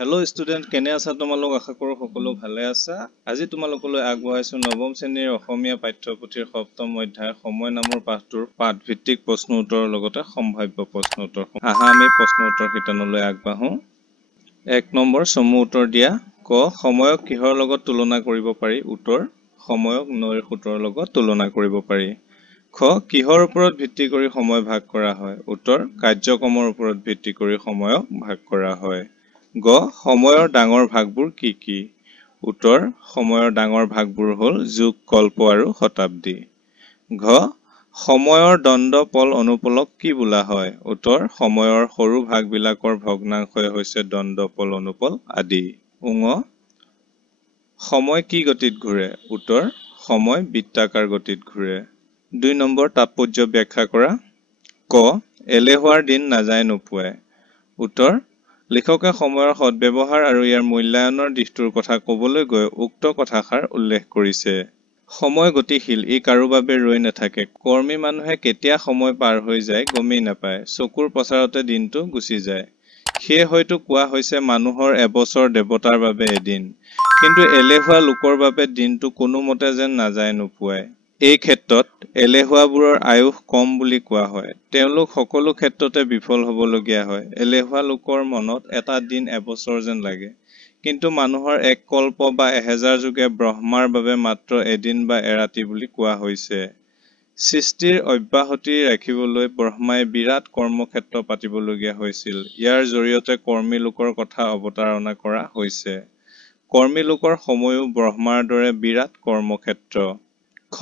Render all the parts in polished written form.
Hello' student, কেনে আছা তোমালোক? আশা কৰোঁ সকলো ভালে আছা। আজি তোমালোকলৈ আগবঢ়াইছোঁ নৱম শ্ৰেণীৰ অসমীয়া পাঠ্যপুথিৰ সপ্তম অধ্যায় সময় নামৰ পাঠটোৰ পাঠভিত্তিক প্ৰশ্ন উত্তৰৰ লগতে সম্ভাৱ্য প্ৰশ্ন উত্তৰ। আহা আমি প্ৰশ্ন উত্তৰ শিতানলৈ আগবাঢ়ো। 1 নম্বৰ চমু উত্তৰ দিয়া। ক, সময়ক কিহৰ লগত তুলনা কৰিব পাৰি? উত্তৰ, সময়ক নৈৰ সোঁতৰ লগত তুলনা কৰিব পাৰি। খ, কিহৰ ওপৰত ভিত্তি কৰি সময় ভাগ কৰা হয়? উত্তৰ, কাৰ্যক্ৰমৰ ওপৰত ভিত্তি কৰি সময়ক ভাগ কৰা হয়। গ, সময়ৰ ডাঙৰ ভাগবোৰ কি কি? উত্তৰ, সময়ৰ ডাঙৰ ভাগবোৰ হ'ল যুগ, কল্প আৰু শতাব্দী। ঘ, সময়ৰ দণ্ড, পল, অনুপলক কি বোলা হয়? উত্তৰ, সময়ৰ সৰু ভাগবিলাকৰ ভগ্নাংশই হৈছে দণ্ড, পল, অনুপল আদি। উঙ, সময় কি গতিত ঘূৰে? উত্তৰ, সময় বৃত্তাকাৰ গতিত ঘূৰে। 2 নম্বৰ তাৎপৰ্য ব্যাখ্যা কৰা। ক, এলেহুৱাৰ দিন নাযায় নোপোৱাই। উত্তৰ, লিখকে সময়ৰ সদ্ব্যৱহাৰ আৰু ইয়াৰ মূল্যায়নৰ দিশটোৰ কথা ক'বলৈ গৈ উক্ত কথাষাৰ উল্লেখ কৰিছে। সময় গতিশীল, ই কাৰো বাবে ৰৈ নাথাকে। কৰ্মী মানুহে কেতিয়া সময় পাৰ হৈ যায় গমেই নাপায়। চকুৰ পচাৰতে দিনটো গুচি যায়। সেয়ে হয়তো কোৱা হৈছে মানুহৰ এবছৰ দেৱতাৰ বাবে এদিন। কিন্তু এলেহুৱা লোকৰ বাবে দিনটো কোনোমতে যেন নাযায় নোপোৱাই। এই ক্ষেত্ৰত এলেহুৱাবোৰৰ আয়ুস কম বুলি কোৱা হয়। তেওঁলোক সকলো ক্ষেত্ৰতে বিফল হ'বলগীয়া হয়। এলেহুৱা লোকৰ মনত এটা দিন এবছৰ যেন লাগে। কিন্তু মানুহৰ এক কল্প বা 1000 যুগে ব্ৰহ্মাৰ বাবে মাত্ৰ এদিন বা এৰাতি বুলি কোৱা হৈছে। সৃষ্টিৰ অব্যাহতি ৰাখিবলৈ ব্ৰহ্মাই বিৰাট কৰ্মক্ষেত্ৰ পাতিবলগীয়া হৈছিল। ইয়াৰ জৰিয়তে কৰ্মী লোকৰ কথা অৱতাৰণা কৰা হৈছে। কৰ্মী লোকৰ সময়ো ব্ৰহ্মাৰ দৰে বিৰাট কৰ্মক্ষেত্ৰ। খ,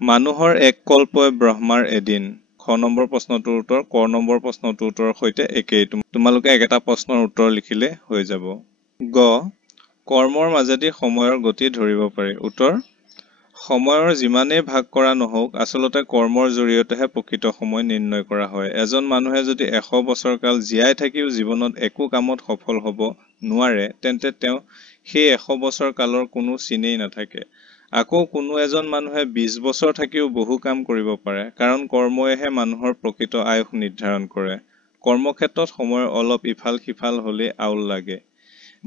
মানুহৰ এক কল্পই ব্ৰহ্মাৰ এদিন। খ নম্বৰ প্ৰশ্নটোৰ উত্তৰ ক নম্বৰ প্ৰশ্নটোৰ উত্তৰৰ সৈতে একেই। তোমালোকে একেটা প্ৰশ্নৰ উত্তৰ লিখিলে হৈ যাব। গ, কৰ্মৰ মাজেদি সময়ৰ গতি ধৰিব পাৰি। উত্তৰ, সময়ৰ যিমানেই ভাগ কৰা নহওক আচলতে কৰ্মৰ জৰিয়তেহে প্ৰকৃত সময় নিৰ্ণয় কৰা হয়। এজন মানুহে যদি 100 বছৰ কাল জীয়াই থাকিও জীৱনত একো কামত সফল হ'ব নোৱাৰে, তেন্তে তেওঁ সেই 100 বছৰ কালৰ কোনো চিনেই নাথাকে। আকৌ কোনো এজন মানুহে 20 বছৰ থাকিও বহু কাম কৰিব পাৰে, কাৰণ কৰ্মইহে মানুহৰ প্ৰকৃত আয়ুস নিৰ্ধাৰণ কৰে। কৰ্মক্ষেত্ৰত সময়ৰ অলপ ইফাল সিফাল হ'লেই আউল লাগে।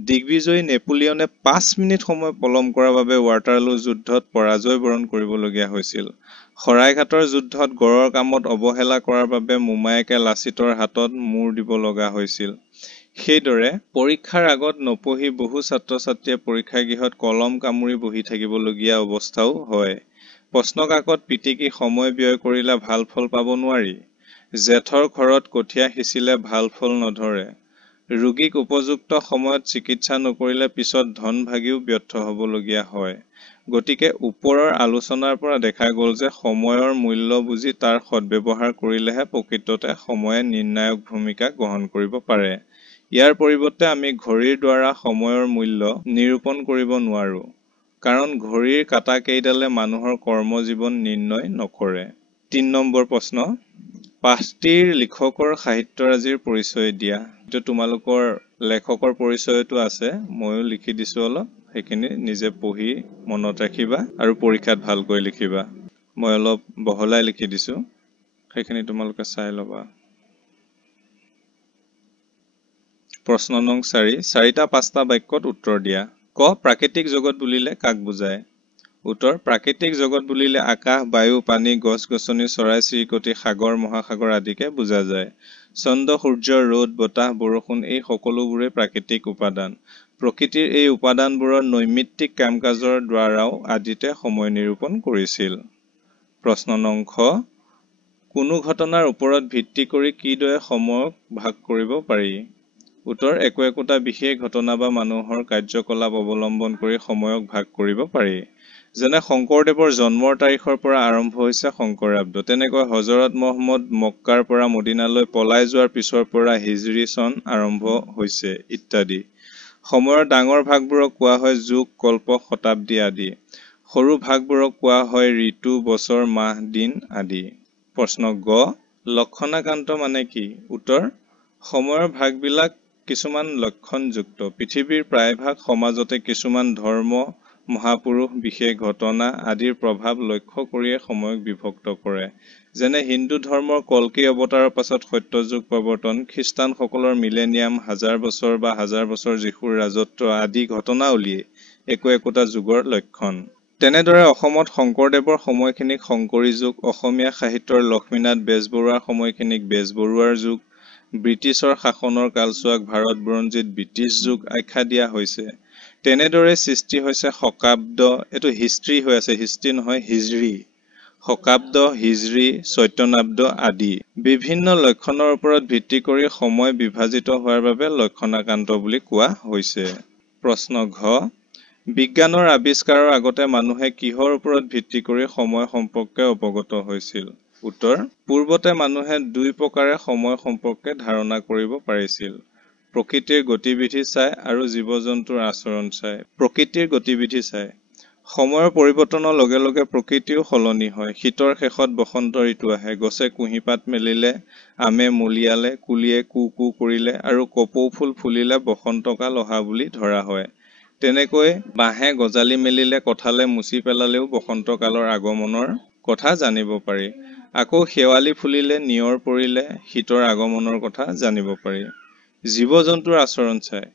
দিগ্বিজয়ী নেপোলিয়নে 5 মিনিট সময় পলম কৰাৰ বাবে ৱাটাৰলু যুদ্ধত পৰাজয় বৰণ কৰিবলগীয়া হৈছিল। শৰাইঘাটৰ যুদ্ধত গড়ৰ কামত অৱহেলা কৰাৰ বাবে মোমায়েকে লাচিতৰ হাতত মূৰ দিব লগা হৈছিল। সেইদৰে পৰীক্ষাৰ আগত নপঢ়ি বহু ছাত্ৰ-ছাত্ৰীয়ে পৰীক্ষাগৃহত কলম কামুৰি বহি থাকিবলগীয়া অৱস্থাও হয়। প্ৰশ্নকাকত পিটিকি সময় ব্যয় কৰিলে ভাল ফল পাব নোৱাৰি। জেঠৰ ঘৰত কঠীয়া সিঁচিলে ভাল ফল নধৰে। ৰোগীক উপযুক্ত সময়ত চিকিৎসা নকৰিলে পিছত ধন ভাগিও ব্যৰ্থ হ'বলগীয়া হয়। গতিকে ওপৰৰ আলোচনাৰ পৰা দেখা গ'ল যে সময়ৰ মূল্য বুজি তাৰ সদ্ব্যৱহাৰ কৰিলেহে প্ৰকৃততে সময়ে নিৰ্ণায়ক ভূমিকা গ্ৰহণ কৰিব পাৰে। ইয়াৰ পৰিৱৰ্তে আমি ঘড়ীৰ দ্বাৰা সময়ৰ মূল্য নিৰূপণ কৰিব নোৱাৰো, কাৰণ ঘড়ীৰ কাঁটা কেইডালে মানুহৰ কৰ্মজীৱন নিৰ্ণয় নকৰে। 3 নম্বৰ প্ৰশ্ন, পাঠটিৰ লিখকৰ সাহিত্যৰাজিৰ পৰিচয় দিয়া। তোমালোকৰ লেখকৰ পৰিচয়টো আছে, ময়ো লিখি দিছো অলপ, সেইখিনি নিজে পঢ়ি মনত ৰাখিবা আৰু পৰীক্ষাত ভালকৈ লিখিবা। মই অলপ বহলাই লিখি দিছো, সেইখিনি তোমালোকে চাই ল'বা। প্ৰশ্ন নং 4, 4টা 5টা বাক্যত উত্তৰ দিয়া। ক, প্ৰাকৃতিক জগত বুলিলে কাক বুজায়? উত্তৰ, প্ৰাকৃতিক জগত বুলিলে আকাশ, বায়ু, পানী, গছ-গছনি, চৰাই-চিৰিকটি, সাগৰ, মহাসাগৰ আদিকে বুজা যায়। চন্দ্ৰ, সূৰ্য, ৰ'দ, বতাহ, বৰষুণ এই সকলোবোৰে প্ৰাকৃতিক উপাদান। প্ৰকৃতিৰ এই উপাদানবোৰৰ নৈমিত্তিক কাম-কাজৰ দ্বাৰাও আদিতে সময় নিৰূপণ কৰিছিল। প্ৰশ্ন নং খ, কোনো ঘটনাৰ ওপৰত ভিত্তি কৰি কিদৰে সময়ক ভাগ কৰিব পাৰি? উত্তৰ, একোটা বিশেষ ঘটনা বা মানুহৰ কাৰ্যকলাপ অৱলম্বন কৰি সময়ক ভাগ কৰিব পাৰি। যেনে শংকৰদেৱৰ জন্মৰ তাৰিখৰ পৰা আৰম্ভ হৈছে শংকৰাব্দ, তেনেকৈ হজৰত মহম্মদ মক্কাৰ পৰা মদিনালৈ পলাই যোৱাৰ পিছৰ পৰা হিজৰী চন আৰম্ভ হৈছে ইত্যাদি। সময়ৰ ডাঙৰ ভাগবোৰক কোৱা হয় যুগ, কল্প, শতাব্দী আদি। সৰু ভাগবোৰক কোৱা হয় ঋতু, বছৰ, মাহ, দিন আদি। প্ৰশ্ন গ, লক্ষণাকান্ত মানে কি? উত্তৰ, সময়ৰ ভাগবিলাক কিছুমান লক্ষণযুক্ত। পৃথিৱীৰ প্ৰায়ভাগ সমাজতে কিছুমান ধৰ্ম মহাপুৰুষ, বিশেষ ঘটনা আদিৰ প্ৰভাৱ লক্ষ্য কৰিয়ে সময়ক বিভক্ত কৰে। যেনে হিন্দু ধৰ্মৰ কল্কি অৱতাৰৰ পাছত সত্যযুগ প্ৰৱৰ্তন, খ্ৰীষ্টানসকলৰ মিলেনিয়াম, হাজাৰ বছৰ বা হাজাৰ বছৰ যীশুৰ ৰাজত্ব আদি ঘটনাৱলীয়ে একোটা যুগৰ লক্ষণ। তেনেদৰে অসমত শংকৰদেৱৰ সময়খিনিক শংকৰী যুগ, অসমীয়া সাহিত্যৰ লক্ষ্মীনাথ বেজবৰুৱাৰ সময়খিনিক বেজবৰুৱাৰ যুগ, ব্ৰিটিছৰ শাসনৰ কালছোৱাক ভাৰত বুৰঞ্জীত ব্ৰিটিছ যুগ আখ্যা দিয়া হৈছে। তেনেদৰে সৃষ্টি হৈছে শকাব্দ, এইটো হিষ্ট্ৰী হৈ আছে, হিষ্ট্ৰী নহয় হিজৰী, শকাব্দ, হিজৰী, চৈতনাব্দ আদি বিভিন্ন লক্ষণৰ ওপৰত ভিত্তি কৰি সময় বিভাজিত হোৱাৰ বাবে লক্ষণাকান্ত বুলি কোৱা হৈছে। প্ৰশ্ন ঘ, বিজ্ঞানৰ আৱিষ্কাৰৰ আগতে মানুহে কিহৰ ওপৰত ভিত্তি কৰি সময় সম্পৰ্কে অৱগত হৈছিল? উত্তৰ, পূৰ্বতে মানুহে দুই প্ৰকাৰে সময় সম্পৰ্কে ধাৰণা কৰিব পাৰিছিল। প্ৰকৃতিৰ গতিবিধি চাই আৰু জীৱ-জন্তুৰ আচৰণ চাই। প্ৰকৃতিৰ গতিবিধি চাই। সময়ৰ পৰিৱৰ্তনৰ লগে লগে প্ৰকৃতিও সলনি হয়। শীতৰ শেষত বসন্ত ঋতু আহে, গছে কুঁহিপাত মেলিলে, আমে মলিয়ালে, কুলিয়ে কু কু কৰিলে আৰু কপৌ ফুল ফুলিলে বসন্তকাল অহা বুলি ধৰা হয়। তেনেকৈ বাঁহে গজালি মেলিলে, কঁঠালে মুচি পেলালেও বসন্তকালৰ আগমনৰ কথা জানিব পাৰি। আকৌ শেৱালি ফুলিলে, নিয়ৰ পৰিলে শীতৰ আগমনৰ কথা জানিব পাৰি। জীৱ-জন্তুৰ আচৰণ চাই।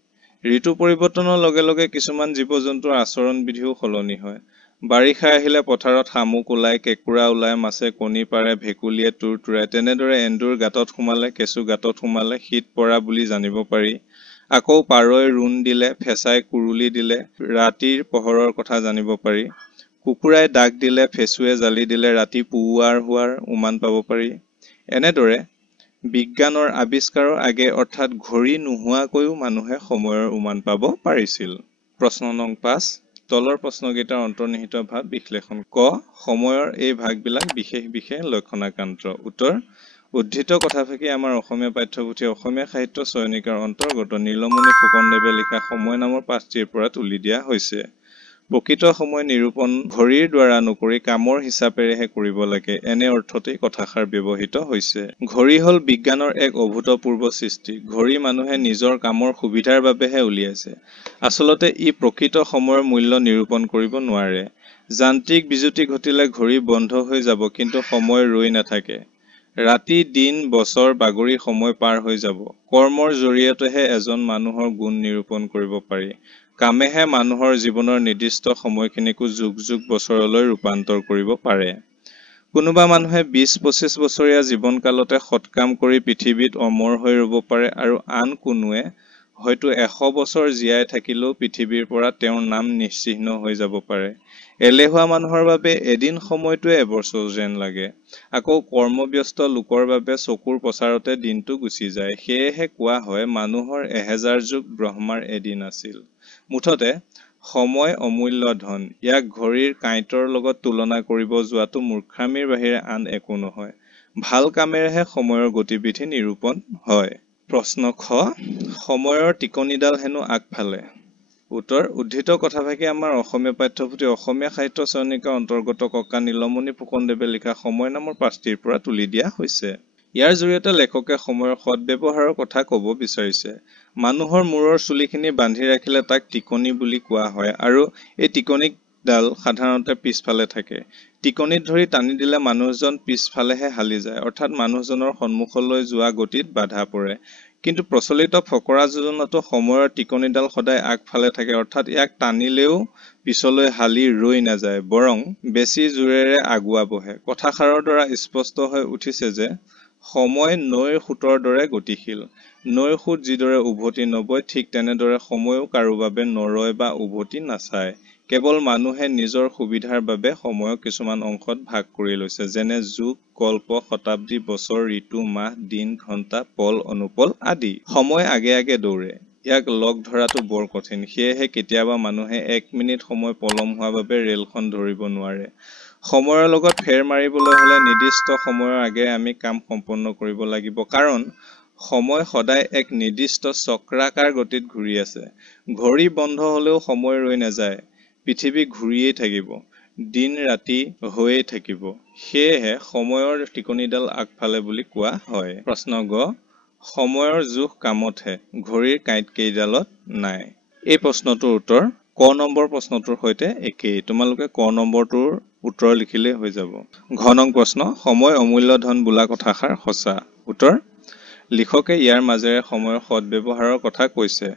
ঋতু পৰিৱৰ্তনৰ লগে লগে কিছুমান জীৱ-জন্তুৰ আচৰণ বিধিও সলনি হয়। বাৰিষা আহিলে পথাৰত শামুক ওলায়, কেঁকুৰা ওলায়, মাছে কণী পাৰে, ভেকুলীয়ে তুৰ তুৰায়। তেনেদৰে এন্দুৰ গাঁতত সোমালে, কেঁচু গাঁতত সোমালে শীত পৰা বুলি জানিব পাৰি। আকৌ পাৰৈ ৰোণ দিলে, ফেঁচাই কুৰুলি দিলে ৰাতিৰ পোহৰৰ কথা জানিব পাৰি। কুকুৰাই ডাক দিলে, ফেঁচুৱে জালি দিলে ৰাতি পুৱাৰ হোৱাৰ উমান পাব পাৰি। এনেদৰে বিজ্ঞানৰ আৱিষ্কাৰৰ আগে অৰ্থাৎ ঘড়ী নোহোৱাকৈও মানুহে সময়ৰ উমান পাব পাৰিছিল। প্ৰশ্ন নং 5, তলৰ প্ৰশ্নকেইটাৰ অন্তৰ্নিহিত ভাৱ বিশ্লেষণ। ক, সময়ৰ এই ভাগবিলাক বিশেষ বিশেষ লক্ষণাকান্ত। উত্তৰ, উদ্ধৃত কথাফাকি আমাৰ অসমীয়া পাঠ্যপুথি অসমীয়া সাহিত্য চয়নিকাৰ অন্তৰ্গত নীলমণি ফুকনদেৱে লিখা সময় নামৰ পাঠটিৰ পৰা তুলি দিয়া হৈছে। প্ৰকৃত সময় নিৰূপণ ঘড়ীৰ দ্বাৰা নকৰি কামৰ হিচাপেৰেহে কৰিব লাগে, এনে অৰ্থতেই কথাষাৰ ব্যৱহৃত হৈছে। ঘড়ী হল বিজ্ঞানৰ এক অভূতপূৰ্ব সৃষ্টি। ঘড়ী মানুহে নিজৰ কামৰ সুবিধাৰ বাবেহে উলিয়াইছে। আচলতে ই প্ৰকৃত সময়ৰ মূল্য নিৰূপণ কৰিব নোৱাৰে। যান্ত্ৰিক বিজুতি ঘটিলে ঘড়ী বন্ধ হৈ যাব, কিন্তু সময় ৰৈ নাথাকে। ৰাতি, দিন, বছৰ বাগৰি সময় পাৰ হৈ যাব। কৰ্মৰ জৰিয়তেহে এজন মানুহৰ গুণ নিৰূপণ কৰিব পাৰি। কামেহে মানুহৰ জীৱনৰ নিৰ্দিষ্ট সময়খিনিকো যুগ যুগ বছৰলৈ ৰূপান্তৰ কৰিব পাৰে। কোনোবা মানুহে 20-25 বছৰীয়া জীৱনকালতে সৎকাম কৰি পৃথিৱীত অমৰ হৈ ৰব পাৰে আৰু আন কোনোৱে হয়তো 100 বছৰ জীয়াই থাকিলেও পৃথিৱীৰ পৰা তেওঁৰ নাম নিশ্চিহ্ন হৈ যাব পাৰে। এলেহুৱা মানুহৰ বাবে এদিন সময়টোৱে এবছৰ যেন লাগে। আকৌ কৰ্মব্যস্ত লোকৰ বাবে চকুৰ পচাৰতে দিনটো গুচি যায়। সেয়েহে কোৱা হয় মানুহৰ 1000 যুগ ব্ৰহ্মাৰ এদিন আছিল। মুঠতে সময় অমূল্য ধন। ইয়াক ঘড়ীৰ কাঁইটৰ লগত তুলনা কৰিব যোৱাটো মূৰ্খামিৰ বাহিৰে আন একো নহয়। ভাল কামেৰেহে সময়ৰ গতিবিধি নিৰূপণ হয়। প্ৰশ্ন খ, সময়ৰ টিকনিডাল হেনো আগফালে। উত্তৰ, উদ্ধৃত কথাফাকি আমাৰ অসমীয়া পাঠ্যপুথি অসমীয়া সাহিত্য চয়নিকাৰ অন্তৰ্গত ককা নীলমণি ফুকনদেৱে লিখা সময় নামৰ পাঠটিৰ পৰা তুলি দিয়া হৈছে। ইয়াৰ জৰিয়তে লেখকে সময়ৰ সৎব্যৱহাৰৰ কথা কব বিচাৰিছে। মানুহৰ মূৰৰ চুলিখিনি বান্ধি ৰাখিলে তাক টিকনি বুলি কোৱা হয় আৰু এই টিকনিডাল সাধাৰণতে পিছফালে থাকে। টিকনিত ধৰি টানি দিলে মানুহজন পিছফালেহে হালি যায়, অৰ্থাৎ মানুহজনৰ সন্মুখলৈ যোৱা গতিত বাধা পৰে। কিন্তু প্ৰচলিত ফকৰা যোজনাতো সময়ৰ টিকনিডাল সদায় আগফালে থাকে, অৰ্থাৎ ইয়াক টানিলেও পিছলৈ হালি ৰৈ নাযায়, বৰং বেছি জোৰেৰে আগুৱা বহে। কথাষাৰৰ দ্বাৰা স্পষ্ট হৈ উঠিছে যে সময় নৈৰ সোঁতৰ দৰে গতিশীল। নৈৰ সোঁত যিদৰে উভতি নবয়, ঠিক তেনেদৰে সময়ো কাৰো বাবে নৰয় বা উভতি নাচায়। কেৱল মানুহে নিজৰ সুবিধাৰ বাবে সময়ক কিছুমান অংশত ভাগ কৰি লৈছে, যেনে যুগ, কল্প, শতাব্দী, বছৰ, ঋতু, মাহ, দিন, ঘণ্টা, পল, অনুপল আদি। সময় আগে আগে দৌৰে। ইয়াক লগ ধৰাটো বৰ কঠিন। সেয়েহে কেতিয়াবা মানুহে 1 মিনিট সময় পলম হোৱা বাবে ৰেলখন ধৰিব নোৱাৰে। সময়ৰ লগত ফেৰ মাৰিবলৈ হলে নিৰ্দিষ্ট সময়ৰ আগে আমি কাম সম্পন্ন কৰিব লাগিব, কাৰণ সময় সদায় এক নিৰ্দিষ্ট চক্ৰাকাৰ গতিত ঘূৰি আছে। ঘড়ী বন্ধ হলেও সময় ৰৈ নাযায়, পৃথিৱী ঘূৰিয়েই থাকিব, দিন ৰাতি হৈয়ে থাকিব। সেয়েহে সময়ৰ টিকনিডাল আগফালে বুলি কোৱা হয়। প্ৰশ্ন গ, সময়ৰ জোখ কামতহে, ঘড়ীৰ কাঁইট কেইডালত নাই। এই প্ৰশ্নটোৰ উত্তৰ ক নম্বৰ প্ৰশ্নটোৰ সৈতে একেই তোমালোকে ক নম্বৰটোৰ উত্তৰ লিখিলে হৈ যাব ঘ নং প্ৰশ্ন সময় অমূল্য ধন বোলা কথাষাৰ সঁচা উত্তৰ লিখকে ইয়াৰ মাজেৰে সময়ৰ সৎব্যৱহাৰৰ কথা কৈছে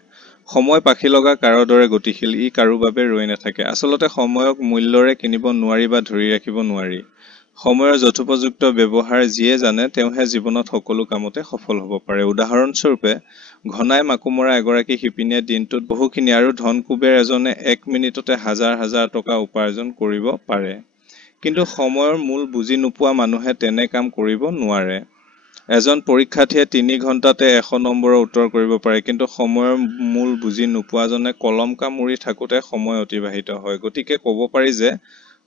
সময় পাখি লগা কাৰৰ দৰে গতিশীল ই কাৰো বাবে ৰৈ নাথাকে আচলতে সময়ক মূল্যৰে কিনিব নোৱাৰি বা ধৰি ৰাখিব নোৱাৰি সময়ৰ যথোপযুক্ত ব্যৱহাৰ যিয়ে জানে তেওঁহে জীৱনত সকলো কামতে সফল হ'ব পাৰে উদাহৰণস্বৰূপে ঘনাই মাকুমৰা এগৰাকী শিপিনীয়ে দিনটোত বহুখিনি আৰু ধন কুবেৰ এজনে 1 মিনিটতে হাজাৰ হাজাৰ টকা উপাৰ্জন কৰিব পাৰে কিন্তু সময়ৰ মূল বুজি নোপোৱা মানুহে তেনে কাম কৰিব নোৱাৰে এজন পৰীক্ষাৰ্থীয়ে 3 ঘণ্টাতে 100 নম্বৰৰ উত্তৰ কৰিব পাৰে কিন্তু সময়ৰ মূল বুজি নোপোৱাজনে কলম কামুৰি থাকোতে সময় অতিবাহিত হয় গতিকে ক'ব পাৰি যে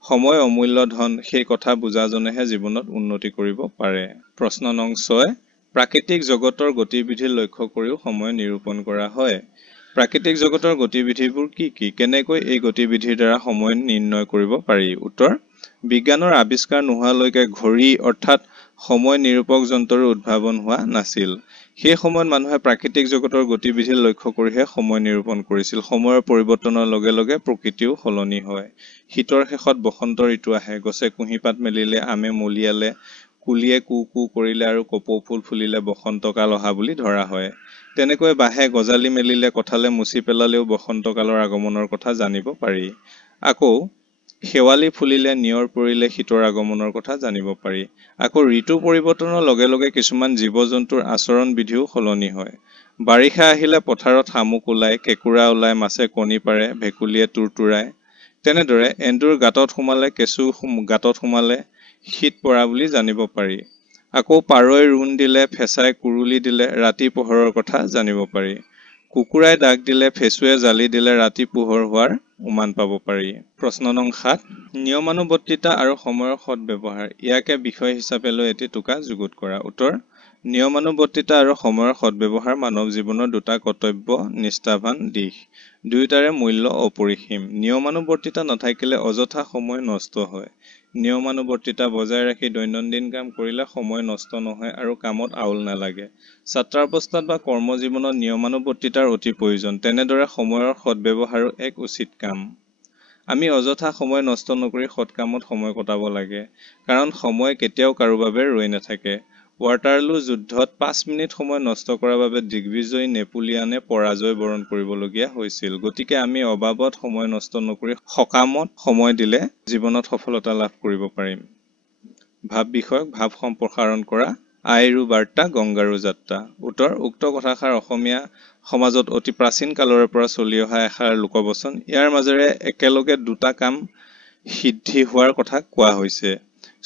সময় অমূল্য ধন সেই কথা বুজাজনেহে জীৱনত উন্নতি কৰিব পাৰে প্ৰশ্ন নং 6 প্ৰাকৃতিক জগতৰ গতিবিধি লক্ষ্য কৰিও সময় নিৰূপণ কৰা হয় প্ৰাকৃতিক জগতৰ গতিবিধিবোৰ কি কেনেকৈ এই গতিবিধিৰ দ্বাৰা সময় নিৰ্ণয় কৰিব পাৰি উত্তৰ বিজ্ঞানৰ আৱিষ্কাৰ নোহোৱালৈকে ঘড়ী অৰ্থাৎ সময় নিৰূপক যন্ত্ৰৰ উদ্ভাৱন হোৱা নাছিল সেই সময়ত মানুহে প্ৰাকৃতিক জগতৰ গতিবিধি লক্ষ্য কৰিহে সময় নিৰূপণ কৰিছিল সময়ৰ পৰিৱৰ্তনৰ লগে লগে প্ৰকৃতিও সলনি হয় শীতৰ শেষত বসন্ত ঋতু আহে গছে কুঁহিপাত মেলিলে আমে মলিয়ালে কুলিয়ে কু কু কৰিলে আৰু কপৌ ফুল ফুলিলে বসন্তকাল অহা বুলি ধৰা হয় তেনেকৈ বাহে গজালি মেলিলে কঁঠালে মুচি পেলালেও বসন্তকালৰ আগমনৰ কথা জানিব পাৰি আকৌ শেৱালি ফুলিলে নিয়ৰ পৰিলে শীতৰ আগমনৰ কথা জানিব পাৰি আকৌ ঋতু পৰিৱৰ্তনৰ লগে লগে কিছুমান জীৱ-জন্তুৰ আচৰণ বিধিও সলনি হয় বাৰিষা আহিলে পথাৰত শামুক ওলায় কেঁকুৰা ওলায় মাছে কণী পাৰে ভেকুলিয়ে তুৰতুৰায় তেনেদৰে এন্দুৰ গাঁতত সোমালে কেঁচু গাঁতত সোমালে শীত পৰা বুলি জানিব পাৰি আকৌ পাৰৈ ৰুণ দিলে ফেঁচাই কুৰুলি দিলে ৰাতি পোহৰৰ কথা জানিব পাৰি কুকুৰাই ডাক দিলে ফেঁচুৱে জালি দিলে ৰাতি পোহৰ হোৱাৰ উমান পাব পাৰি প্ৰশ্ন নং 7 নিয়মানুবৰ্তিতা আৰু সময়ৰ সৎব্যৱহাৰ ইয়াকে বিষয় হিচাপে লৈ এটি টোকা যুগুত কৰা উত্তৰ নিয়মানুবৰ্তিতা আৰু সময়ৰ সৎব্যৱহাৰ মানৱ জীৱনৰ দুটা কৰ্তব্য নিষ্ঠাবান দিশ দুয়োটাৰে মূল্য অপৰিসীম নিয়মানুবৰ্তিতা নাথাকিলে অযথা সময় নষ্ট হয় নিয়মানুবৰ্তিতা বজাই ৰাখি দৈনন্দিন কাম কৰিলে সময় নষ্ট নহয় আৰু কামত আউল নালাগে ছাত্ৰাৱস্থাত বা কৰ্মজীৱনত নিয়মানুবৰ্তিতাৰ অতি প্ৰয়োজন তেনেদৰে সময়ৰ সৎব্যৱহাৰো এক উচিত কাম আমি অযথা সময় নষ্ট নকৰি সৎ কামত সময় কটাব লাগে কাৰণ সময় কেতিয়াও কাৰো বাবে ৰৈ নাথাকে ৱাটাৰলু যুদ্ধত 5 মিনিট সময় নষ্ট কৰাৰ বাবে দিগ্বিজয়ী নেপোলিয়নে পৰাজয় বৰণ কৰিবলগীয়া হৈছিল গতিকে আমি অবাবত সময় নষ্ট নকৰি সকামত সময় দিলে জীৱনত সফলতা লাভ কৰিব পাৰিম ভাৱ বিষয়ক ভাৱ সম্প্ৰসাৰণ কৰা আইৰু বাৰ্তা গংগাৰু যাত্ৰা উত্তৰ উক্ত কথাষাৰ অসমীয়া সমাজত অতি প্ৰাচীন কালৰে পৰা চলি অহা এষাৰ লোকবচন ইয়াৰ মাজেৰে একেলগে দুটা কাম সিদ্ধি হোৱাৰ কথা কোৱা হৈছে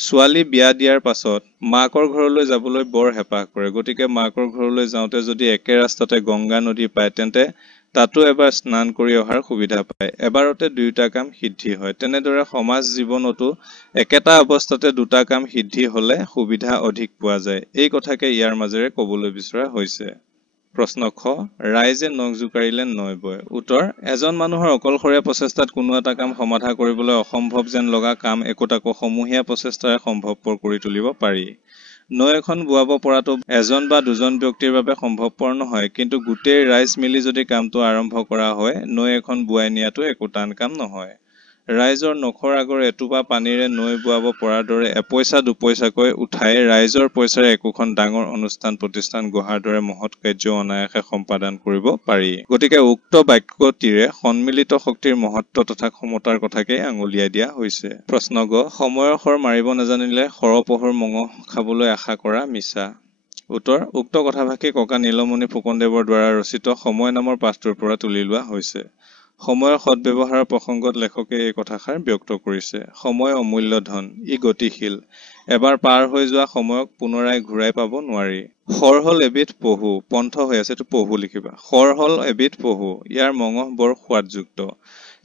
ছোৱালী বিয়া দিয়াৰ পাছত মাকৰ ঘৰলৈ যাবলৈ বৰ হেঁপাহ কৰে গতিকে মাকৰ ঘৰলৈ যাওঁতে যদি একে ৰাস্তাতে গংগা নদী পায় তেন্তে তাতো এবাৰ স্নান কৰি অহাৰ সুবিধা পায় এবাৰতে দুয়োটা কাম সিদ্ধি হয় তেনেদৰে সমাজ জীৱনতো একেটা অৱস্থাতে দুটা কাম সিদ্ধি হলে সুবিধা অধিক পোৱা যায় এই কথাকে ইয়াৰ মাজেৰে ক'বলৈ বিচৰা হৈছে প্ৰশ্ন খ ৰাইজে নখ জোকাৰিলে নৈ বয় উত্তৰ এজন মানুহৰ অকলশৰীয়া প্ৰচেষ্টাত কোনো এটা কাম সমাধা কৰিবলৈ অসম্ভৱ যেন লগা কাম একোটাকো সমূহীয়া প্ৰচেষ্টাৰে সম্ভৱপৰ কৰি তুলিব পাৰি নৈ এখন বোৱাব পৰাটো এজন বা দুজন ব্যক্তিৰ বাবে সম্ভৱপৰ নহয় কিন্তু গোটেই ৰাইজ মিলি যদি কামটো আৰম্ভ কৰা হয় নৈ এখন বোৱাই নিয়াটো একো টান কাম নহয় ৰাইজৰ নখৰ আগৰ এটোপা পানীৰে নৈ বোৱাব পৰাৰ দৰে এপইচা দুপইচাকৈ উঠাই ৰাইজৰ পইচাৰে একোখন ডাঙৰ অনুষ্ঠান প্ৰতিষ্ঠান গঢ়াৰ দৰে মহৎ কাৰ্য অনায়াসে সম্পাদন কৰিব পাৰি গতিকে উক্ত বাক্যটিৰে সন্মিলিত শক্তিৰ মহত্ব তথা ক্ষমতাৰ কথাকে আঙুলিয়াই দিয়া হৈছে প্ৰশ্ন গ সময়ৰ খৰ মাৰিব নাজানিলে সৰপহৰ মঙহ খাবলৈ আশা কৰা মিছা উত্তৰ উক্ত কথাভাষী ককা নীলমণি ফুকনদেৱৰ দ্বাৰা ৰচিত সময় নামৰ পাঠটোৰ পৰা তুলি লোৱা হৈছে সময়ৰ সৎব্যৱহাৰৰ প্ৰসংগত লেখকে এই কথাষাৰ ব্যক্ত কৰিছে সময় অমূল্য ধন ই গতিশীল এবাৰ পাৰ হৈ যোৱা সময়ক পুনৰাই ঘূৰাই পাব নোৱাৰি খৰ হল এবিধ পহু পন্থ হৈ আছে তো পহু লিখিবা খৰ হল এবিধ পহু ইয়াৰ মঙহ বৰ সোৱাদযুক্ত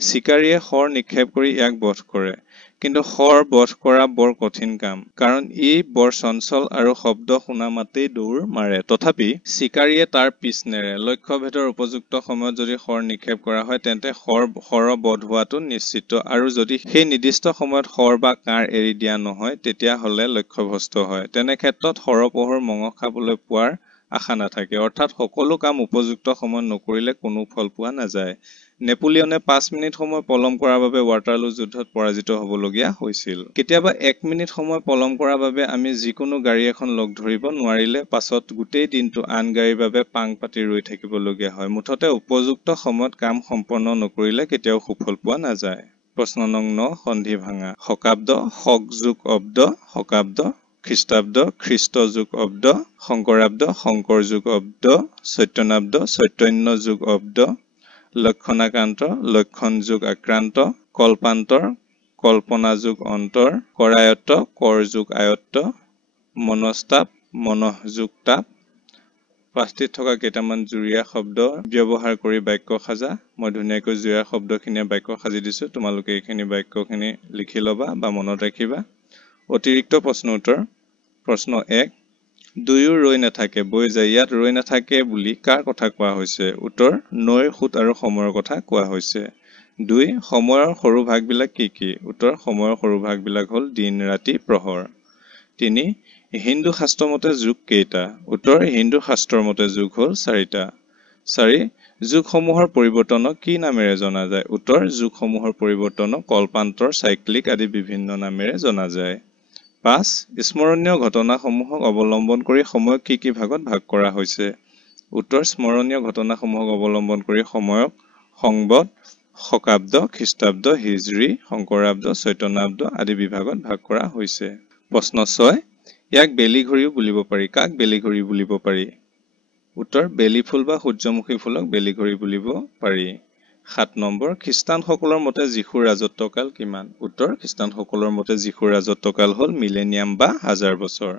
শিকাৰীয়ে খৰ নিক্ষেপ কৰি ইয়াক বধ কৰে কিন্তু খৰ বধ কৰা বৰ কঠিন কাম কাৰণ ই বৰ চঞ্চল আৰু শব্দ শুনা মাতেই দৌৰ মাৰে তথাপি শিকাৰীয়ে তাৰ পিছ নেৰে লক্ষ্যভেদৰ উপযুক্ত সময়ত যদি খৰ নিক্ষেপ কৰা হয় তেন্তে খৰ বধ হোৱাটো নিশ্চিত আৰু যদি সেই নিৰ্দিষ্ট সময়ত খৰ বা কাঁড় এৰি দিয়া নহয় তেতিয়া হলে লক্ষ্যভ্ৰষ্ট হয় তেনে ক্ষেত্ৰত সৰপহৰ মঙহ খাবলৈ পোৱাৰ আশা নাথাকে অৰ্থাৎ সকলো কাম উপযুক্ত সময়ত নকৰিলে কোনো ফল পোৱা নাযায় নেপোলিয়নে 5 মিনিট সময় পলম কৰাৰ বাবে ৱাটাৰলু যুদ্ধত পৰাজিত হ'বলগীয়া হৈছিল কেতিয়াবা 1 মিনিট সময় পলম কৰাৰ বাবে আমি যিকোনো গাড়ী এখন লগ ধৰিব নোৱাৰিলে পাছত গোটেই দিনটো আন গাড়ীৰ বাবে পাং পাতি ৰৈ থাকিবলগীয়া হয় মুঠতে উপযুক্ত সময়ত কাম সম্পন্ন নকৰিলে কেতিয়াও সুফল পোৱা নাযায় প্ৰশ্ন নং 9 সন্ধি ভাঙা শকাব্দ শক যোগ অব্দ শকাব্দ খ্ৰীষ্টাব্দ খ্ৰীষ্ট যোগ অব্দ শংকৰাব্দ শংকৰ যোগ অব্দ চৈতন্যাব্দ চৈতন্য যোগ অব্দ লক্ষণাকান্ত লক্ষণ যোগ আক্ৰান্ত কল্পান্তৰ কল্পনা যোগ অন্তৰ কৰায়ত্ত কৰ যোগ আয়ত্ত মনস্তাপ মনঃ যোগ তাপ পাঁচটিত থকা কেইটামান জুৰীয়া শব্দ ব্যৱহাৰ কৰি বাক্য সাজা মই ধুনীয়াকৈ জুৰীয়া শব্দখিনিয়ে বাক্য সাজি দিছো তোমালোকে এইখিনি বাক্যখিনি লিখি লবা বা মনত ৰাখিবা অতিৰিক্ত প্ৰশ্ন উত্তৰ প্ৰশ্ন 1 দুয়ো ৰৈ নাথাকে বৈ যায় ইয়াত ৰৈ নাথাকে বুলি কাৰ কথা কোৱা হৈছে উত্তৰ নৈৰ সুত আৰু সময়ৰ কথা কোৱা হৈছে 2 সময়ৰ সৰু ভাগবিলাক কি কি উত্তৰ সময়ৰ সৰু ভাগবিলাক হ'ল দিন ৰাতি প্ৰহৰ 3 হিন্দু শাস্ত্ৰ মতে যুগ কেইটা উত্তৰ হিন্দু শাস্ত্ৰৰ মতে যুগ হ'ল 4টা 4 যুগসমূহৰ পৰিৱৰ্তনক কি নামেৰে জনা যায় উত্তৰ যুগসমূহৰ পৰিৱৰ্তনক কল্পান্তৰ সাইক্লিক আদি বিভিন্ন নামেৰে জনা যায় 5 স্মৰণীয় ঘটনাসমূহক অৱলম্বন কৰি সময়ক কি ভাগত ভাগ কৰা হৈছে উত্তৰ স্মৰণীয় ঘটনাসমূহক অৱলম্বন কৰি সময়ক সংবত শকাব্দ খ্ৰীষ্টাব্দ হিজৰী শংকৰাব্দ চৈতন্যাব্দ আদি বিভাগত ভাগ কৰা হৈছে প্ৰশ্ন 6 ইয়াক বেলি ঘড়ীও বুলিব পাৰি কাক বেলি ঘড়ী বুলিব পাৰি উত্তৰ বেলি ফুল বা সূৰ্যমুখী ফুলক বেলি ঘড়ী বুলিব পাৰি 7 নম্বৰ খ্ৰীষ্টানসকলৰ মতে যীশুৰ ৰাজত্বকাল কিমান উত্তৰ খ্ৰীষ্টানসকলৰ মতে যীশুৰ ৰাজত্বকাল হ'ল মিলেনিয়াম বা হাজাৰ বছৰ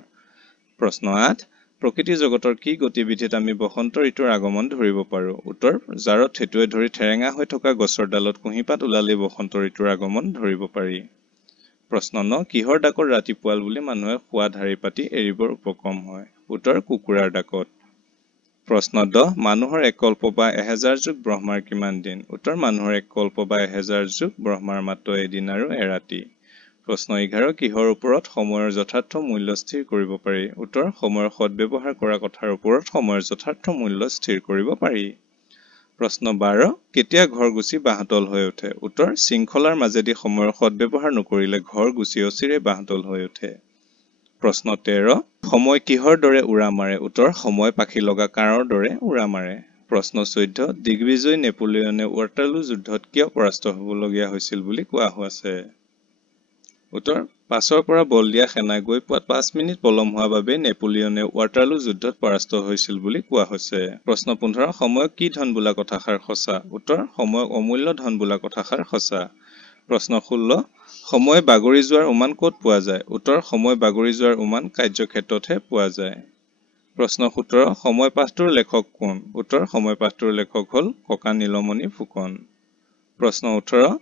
প্ৰশ্ন 8 প্ৰকৃতি জগতৰ কি গতিবিধিত আমি বসন্ত ঋতুৰ আগমন ধৰিব পাৰো উত্তৰ জাৰত থেতুৱে ধৰি ঠেৰেঙা হৈ থকা গছৰ ডালত কুঁহিপাত ওলালে বসন্ত ঋতুৰ আগমন ধৰিব পাৰি প্ৰশ্ন 9 কিহৰ ডাকত ৰাতিপুৱাল বুলি মানুহে খোৱা ধাৰি পাতি এৰিবৰ উপক্ৰম হয় উত্তৰ কুকুৰাৰ ডাকত প্ৰশ্ন 10 মানুহৰ এক কল্প বা 1000 যুগ ব্ৰহ্মাৰ কিমান দিন উত্তৰ মানুহৰ এক কল্প বা 1000 যুগ ব্ৰহ্মাৰ মাত্ৰ এদিন আৰু এৰাতি প্ৰশ্ন 11 কিহৰ ওপৰত সময়ৰ যথাৰ্থ মূল্য স্থিৰ কৰিব পাৰি উত্তৰ সময়ৰ সদ্ব্যৱহাৰ কৰা কথাৰ ওপৰত সময়ৰ যথাৰ্থ মূল্য স্থিৰ কৰিব পাৰি প্ৰশ্ন 12 কেতিয়া ঘৰ গুছি বাহতল হৈ উঠে উত্তৰ শৃংখলাৰ মাজেদি সময়ৰ সদ্ব্যৱহাৰ নকৰিলে ঘৰ গুছি অচিৰে বাহতল হৈ উঠে প্ৰশ্ন 13 সময় কিহৰ দৰে উৰা মাৰে উত্তৰ সময় পাখি লগা কাঁড়ৰ দৰে উৰা মাৰে প্ৰশ্ন 14 দিগ্বিজয় নেপোলিয়নে ৱাটাৰলু যুদ্ধত কিয় পৰাস্ত হ'বলগীয়া হৈছিল বুলি কোৱা হৈছে উত্তৰ পাছৰ পৰা বল দিয়া সেনা গৈ পোৱাত 5 মিনিট পলম হোৱা বাবে নেপোলিয়নে ৱাটাৰলু যুদ্ধত পৰাস্ত হৈছিল বুলি কোৱা হৈছে প্ৰশ্ন 15 সময়ক কি ধন বোলা কথাষাৰ সঁচা উত্তৰ সময়ক অমূল্য ধন বোলা কথাষাৰ সঁচা প্ৰশ্ন 16 সময় বাগৰি যোৱাৰ উমান ক'ত পোৱা যায় উত্তৰ সময় বাগৰি যোৱাৰ উমান কাৰ্যক্ষেত্ৰতহে পোৱা যায় প্ৰশ্ন 17 সময় পাঠটোৰ লেখক কোন উত্তৰ সময় পাঠটোৰ লেখক হ'ল ককা নীলমণি ফুকন প্ৰশ্ন 18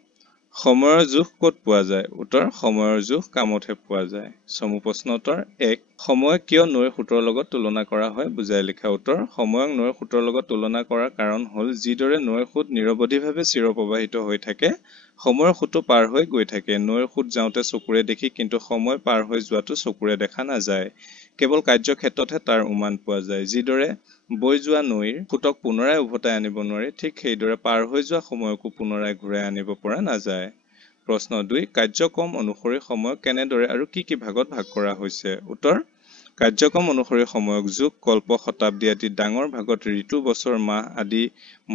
সময়ৰ জোখ ক'ত পোৱা যায় উত্তৰ সময়ৰ জোখ কামতহে পোৱা যায় চমু প্ৰশ্ন উত্তৰ 1 সময় কিয় নৈৰ সুতৰ লগত তুলনা কৰা হয় বুজাই লিখা উত্তৰ সময়ক নৈৰ সুতৰ লগত তুলনা কৰাৰ কাৰণ হ'ল যিদৰে নৈৰ সুত নিৰৱধিভাৱে চিৰপ্ৰবাহিত হৈ থাকে সময়ৰ সুতো পাৰ হৈ গৈ থাকে নৈৰ সুত যাওঁতে চকুৰে দেখি কিন্তু সময় পাৰ হৈ যোৱাটো চকুৰে দেখা নাযায় কেৱল কাৰ্যক্ষেত্ৰতহে তাৰ উমান পোৱা যায় যিদৰে বৈ যোৱা নৈৰ সুতক পুনৰাই উভতাই আনিব নোৱাৰি ঠিক সেইদৰে পাৰ হৈ যোৱা সময়কো পুনৰাই ঘূৰাই আনিব পৰা নাযায় প্ৰশ্ন 2 কাৰ্যক্ৰম অনুসৰি সময়ক কেনেদৰে আৰু কি ভাগত ভাগ কৰা হৈছে উত্তৰ কাৰ্যক্ৰম অনুসৰি সময়ক যুগ কল্প শতাব্দী আদি ডাঙৰ ভাগত ঋতু বছৰ মাহ আদি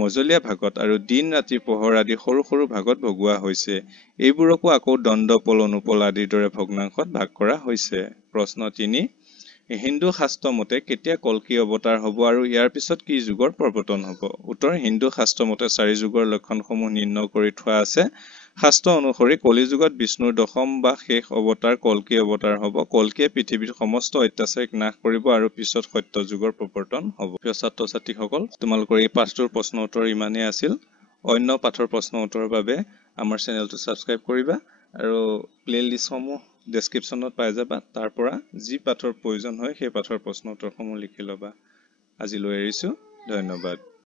মজলীয়া ভাগত আৰু দিন ৰাতি পোহৰ আদি সৰু সৰু ভাগত ভগোৱা হৈছে এইবোৰকো আকৌ দণ্ড পল অনুপল আদিৰ দৰে ভগ্নাংশত ভাগ কৰা হৈছে প্ৰশ্ন 3 হিন্দু শাস্ত্ৰ মতে কেতিয়া কল্কি অৱতাৰ হ'ব আৰু ইয়াৰ পিছত কি যুগৰ প্ৰৱৰ্তন হ'ব উত্তৰ হিন্দু শাস্ত্ৰ মতে 4 যুগৰ লক্ষণসমূহ নিৰ্ণয় কৰি থোৱা আছে শাস্ত্ৰ অনুসৰি কলি যুগত বিষ্ণুৰ দশম বা শেষ অৱতাৰ কল্কি অৱতাৰ হ'ব কল্কিয়ে পৃথিৱীৰ সমস্ত অত্যাচাৰক নাশ কৰিব আৰু পিছত সত্য যুগৰ প্ৰৱৰ্তন হ'ব প্ৰিয় ছাত্ৰ ছাত্ৰীসকল তোমালোকৰ এই পাঠটোৰ প্ৰশ্ন উত্তৰ ইমানেই আছিল অন্য পাঠৰ প্ৰশ্ন উত্তৰৰ বাবে আমাৰ চেনেলটো সাবস্ক্ৰাইব কৰিবা আৰু প্লেলিষ্টসমূহ ডেসক্ৰিপশ্যনত পাই যাবা তাৰ পৰা যি পাঠৰ প্ৰয়োজন হয় সেই পাঠৰ প্ৰশ্ন উত্তৰসমূহ লিখি লবা আজিলৈ এৰিছো ধন্যবাদ